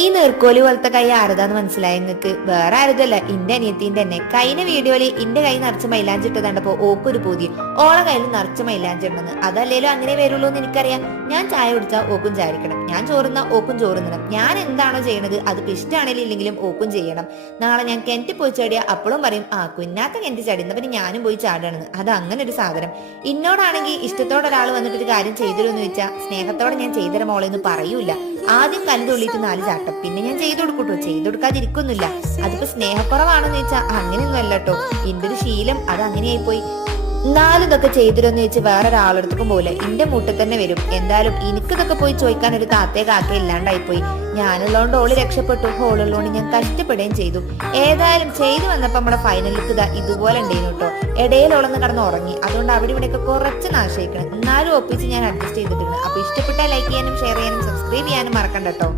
ഈ നീർക്കോലി പോലത്തെ കൈ ആരതാന്ന് മനസ്സിലായ നിങ്ങക്ക്? വേറെ ആരതല്ല, ഇന്റെ അനിയത്തിന്റെ തന്നെ. കഴിഞ്ഞ വീഡിയോയില് ഇന്റെ കൈ നിറച്ച് മൈലാഞ്ചിട്ട് കണ്ടപ്പോ ഓക്കൊരു പൂതി, ഓളെ കയ്യിൽ നിറച്ച് മൈലാഞ്ചിടണമെന്ന്. അതല്ലേലും അങ്ങനെ വരുള്ളൂ എന്ന് എനിക്കറിയാം. ഞാൻ ചായ കുടിച്ചാൽ ഓക്കും ചാരിക്കണം, ഞാൻ ചോറുന്ന ഓക്കും ചോറുന്നണം. ഞാൻ എന്താണോ ചെയ്യണത് അതിപ്പോ ഇഷ്ടമാണെങ്കിലും ഇല്ലെങ്കിലും ഓക്കും ചെയ്യണം. നാളെ ഞാൻ കിണറ്റിൽ പോയി ചാടിയാ അപ്പോഴും പറയും, ആ കുന്നാത്ത കിണറ്റ് ചാടിയെന്ന പിന്നെ ഞാനും പോയി ചാടുകയാണെന്ന്. അത് അങ്ങനെ ഒരു സാധനം. ഇന്നോടാണെങ്കിൽ ഇഷ്ടത്തോടെ ഒരാൾ വന്നിട്ട് ഒരു കാര്യം ചെയ്തിരുന്നു വെച്ചാൽ സ്നേഹത്തോടെ ഞാൻ ചെയ്തര മോളെ എന്ന് പറയൂല. ആദ്യം കല്ല് തുള്ളിയിട്ട് 4 ചാട്ടം, പിന്നെ ഞാൻ ചെയ്തു കൊടുക്കൂട്ടോ. ചെയ്തു കൊടുക്കാതിരിക്കൊന്നുമില്ല. അതിപ്പോ സ്നേഹക്കുറവാണെന്ന് വെച്ചാൽ അങ്ങനെയൊന്നും അല്ല കേട്ടോ. എന്റെ ഒരു ശീലം അത് അങ്ങനെയായി പോയി. എന്നാലും ഇതൊക്കെ ചെയ്തിരുന്നു വെച്ച് വേറെ ഒരാളെടുത്തേക്കും പോലെ എന്റെ മൂട്ടിൽ തന്നെ വരും. എന്തായാലും എനിക്കിതൊക്കെ പോയി ചോദിക്കാൻ ഒരു താത്തയെ കാക്ക ഇല്ലാണ്ടായിപ്പോയി. ഞാനുള്ളതുകൊണ്ട് ഓള് രക്ഷപ്പെട്ടു, ഓളുള്ളതുകൊണ്ട് ഞാൻ കഷ്ടപ്പെടുകയും ചെയ്തു. ഏതായാലും ചെയ്തു വന്നപ്പോ നമ്മുടെ ഫൈനലിക്ക് ഇതുപോലെ ഉണ്ടായിരുന്നു കേട്ടോ. ഇടയിൽ ഓളന്ന് കടന്ന് ഉറങ്ങി. അതുകൊണ്ട് അവിടെ ഇവിടെയൊക്കെ കുറച്ച് നാശിക്കണം. എന്നാലും ഒപ്പിച്ച് ഞാൻ അഡ്ജസ്റ്റ് ചെയ്തിട്ടുണ്ട്. അപ്പൊ ഇഷ്ടപ്പെട്ടാൽ ലൈക്ക് ചെയ്യാനും ഷെയർ ചെയ്യാനും സബ്സ്ക്രൈബ് ചെയ്യാനും മറക്കണ്ട കേട്ടോ.